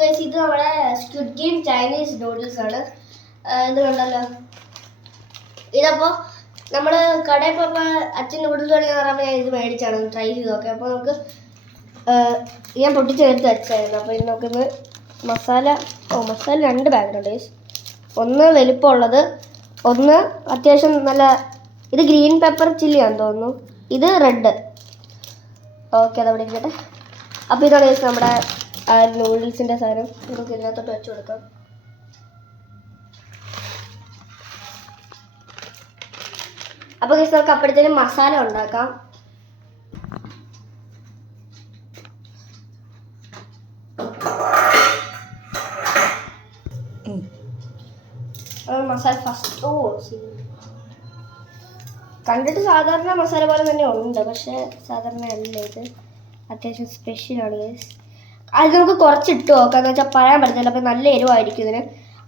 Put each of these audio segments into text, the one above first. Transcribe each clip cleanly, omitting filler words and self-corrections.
Guys ഇത് നമ്മുടെ squid game Chinese noodles ആണ്. ഇത് കണ്ടല്ലോ. ഇതപ്പോൾ നമ്മൾ കടയിൽ പോയപ്പോൾ അച്ഛൻ നൂഡിൽസ് വേണമെന്ന് പറയുമ്പോൾ ഞാൻ ഇത് മേടിച്ചാണ് ട്രൈ ചെയ്ത് നോക്കാം. അപ്പോൾ നമുക്ക് ഞാൻ പൊട്ടിച്ചെടുത്ത് വെച്ചായിരുന്നു. അപ്പോൾ ഇത് നമുക്കിന്ന് മസാല മസാല 2 ബാഗുണ്ട് ഗൈസ്. ഒന്ന് വലിപ്പമുള്ളത്, ഒന്ന് അത്യാവശ്യം നല്ല, ഇത് ഗ്രീൻ പെപ്പർ ചില്ലിയാണെന്ന് തോന്നുന്നു, ഇത് റെഡ്. ഓക്കെ, അതവിടെ ഇരിക്കട്ടെ. അപ്പോൾ ഇതാണ് ഗൈസ് നമ്മുടെ നൂഡിൽസിൻ്റെ സാധനം. നമുക്ക് ഇതിനകത്തോട്ട് വെച്ച് കൊടുക്കാം. അപ്പോൾ ഗൈസ് നമുക്ക് അപ്പോഴത്തേനും മസാല ഉണ്ടാക്കാം. മസാല ഫസ്റ്റ് കണ്ടിട്ട് സാധാരണ മസാല പോലെ തന്നെ ഉണ്ട്, പക്ഷേ സാധാരണ അല്ല, ഇത് അത്യാവശ്യം സ്പെഷ്യലാണ് ഗൈസ്. അത് നമുക്ക് കുറച്ചിട്ട് നോക്കാം, എന്ന് വെച്ചാൽ പറയാൻ പറ്റത്തില്ല, അപ്പോൾ നല്ല എരിവായിരിക്കും ഇതിന്.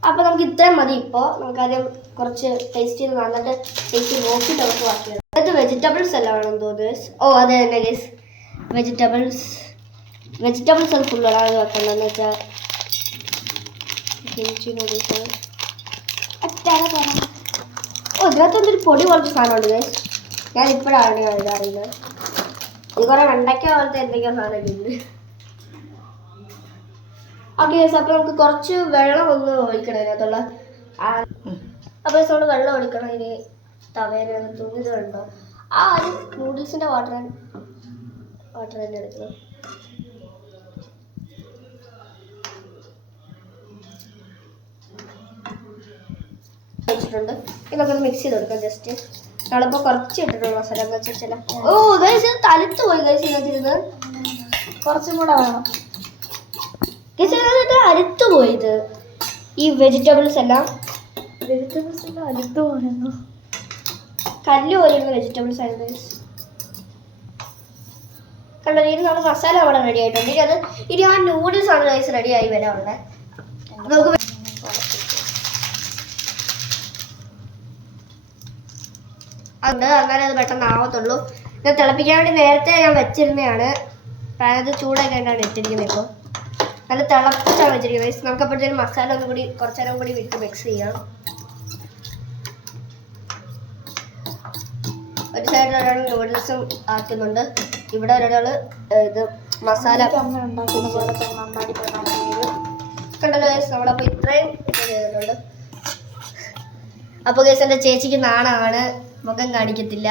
അപ്പോൾ നമുക്ക് ഇത്രയും മതി. ഇപ്പോൾ നമുക്കാദ്യം കുറച്ച് ടേസ്റ്റ് ചെയ്ത് നന്നിട്ട് ടേസ്റ്റ് നോക്കിയിട്ട് നമുക്ക് ബാക്കി വരാം. അത് വെജിറ്റബിൾസ് എല്ലാം വേണമെന്ന് തോന്നുന്നു. അതെ തന്നെ ഗൈസ്, വെജിറ്റബിൾസ് അത് ഫുള്ളാണ് അത് വെക്കേണ്ടതെന്ന് വെച്ചാൽ നൂഡിൽസ്. ഇതിനകത്ത് എന്തൊരു പൊടി പോലത്തെ സാധനമുണ്ട് ഗൈസ്. ഞാൻ ഇപ്പോഴാണ് അറിയുന്നത്. ഇത് കുറേ വെണ്ടയ്ക്ക പോലത്തെ എന്തൊക്കെയോ സാധനമൊക്കെ ഉണ്ട്. ഓക്കെ ഗൈസ്, അപ്പോൾ നമുക്ക് കുറച്ച് വെള്ളം ഒന്ന് ഒഴിക്കണം ഇതിനകത്തുള്ള. അപ്പോൾ നമ്മൾ വെള്ളം ഒഴിക്കണം. ഇനി തവേനകത്ത് ഇത് കണ്ടോ, ആ ഒരു നൂഡിൽസിൻ്റെ വാട്ടർ തന്നെ എടുക്കണം. വെച്ചിട്ടുണ്ട്. ഇതൊക്കെ ഒന്ന് മിക്സ് ചെയ്ത് കൊടുക്കാം ജസ്റ്റ്. നമ്മളിപ്പോൾ കുറച്ച് ഇട്ടിട്ടുള്ള മസാല എന്ന് വെച്ചാൽ ചില ഗൈസ് ഇത് തലുത്ത് പോയി ഗൈസ്. ഇതിനകത്തിരുന്ന് കുറച്ചും കൂടെ വേണം ഗൈസ്. ഇതിനകത്ത് അലുത്ത് പോയത് ഈ വെജിറ്റബിൾസ് എല്ലാം അലുത്ത് പോയിരുന്നു. കല്ല് പോലെയുള്ള വെജിറ്റബിൾസ് ആയിരുന്നു ഗൈസ്. കണ്ടോ, ഇനി നമ്മുടെ മസാല അവിടെ റെഡി ആയിട്ടുണ്ട്. ഇനി ആ നൂഡിൽസ് ആണ് ഗൈസ് റെഡി ആയി വരാറുള്ളത്. നമുക്ക് അങ്ങനെ അത് പെട്ടെന്ന് ആവത്തുള്ളൂ. ഇത് തിളപ്പിക്കാൻ വേണ്ടി നേരത്തെ ഞാൻ വെച്ചിരുന്നതാണ്. അതായത് ചൂടായി കഴിഞ്ഞാണ് ഇട്ടിരിക്കുന്നത്. ഇപ്പോൾ നല്ല തിളപ്പിച്ചാണ് വെച്ചിരിക്കുന്നത്. നമുക്ക് അപ്പോഴത്തേനും മസാല ഒന്നും കൂടി കുറച്ച് നേരം കൂടി വിട്ട് മിക്സ് ചെയ്യാം. ഒരു സൈഡിൽ ഒരാൾ നൂഡിൽസും ആക്കുന്നുണ്ട്, ഇവിടെ ഒരാൾ ഇത് മസാല ഉണ്ടാക്കുന്ന പോലെ കണ്ടല്ലോ ഗൈസ്. നമ്മളപ്പോൾ ഇത്രയും ചെയ്തിട്ടുണ്ട്. അപ്പോൾ ഗൈസ് എൻ്റെ ചേച്ചിക്ക് നാണമാണ്, മുഖം കാണിക്കത്തില്ല.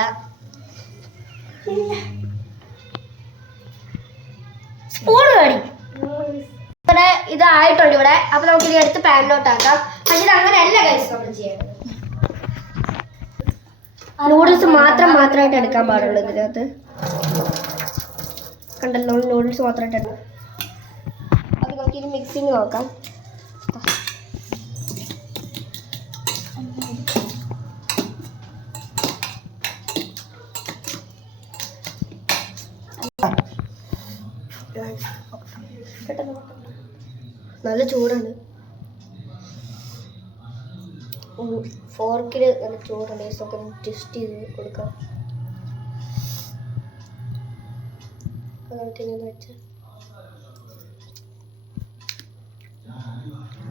സ്പൂൺ കാണിക്കും. ഇവിടെ ഇതായിട്ടുണ്ട് ഇവിടെ. അപ്പൊ നമുക്ക് ഇനി എടുത്ത് പാനിലോട്ടാക്കാം. പക്ഷെ ഇത് അങ്ങനെയല്ല ഗൈസ് നമ്മൾ ചെയ്യേണ്ടത്. നൂഡിൽസ് മാത്രമായിട്ട് എടുക്കാൻ പാടുള്ളൂ ഇതിനകത്ത്. കണ്ടല്ലോ, നൂഡിൽസ് മാത്രമായിട്ട് എടുക്കാം. അത് നമുക്കിനി മിക്സിങ് നോക്കാം. നല്ല ചൂടാണ്, ഫോർക്കിൽ നല്ല ചൂടുണ്ട്. ഒക്കെ ടെസ്റ്റ് ചെയ്ത് കൊടുക്കാം.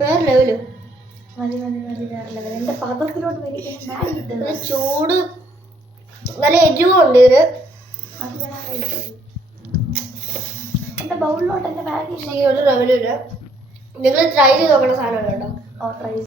വേറെ ലെവല് എൻ്റെ പാത്രത്തിലോട്ട് ചൂട് നല്ല എരിവുണ്ട് ഇതിന്. എൻ്റെ ബൗളിലോട്ട് എൻ്റെ ബാഗ് ഒരു ലെവലില്ല. നിങ്ങൾ ട്രൈ ചെയ്ത് നോക്കണ സാധനമാണ് കേട്ടോ. ട്രൈ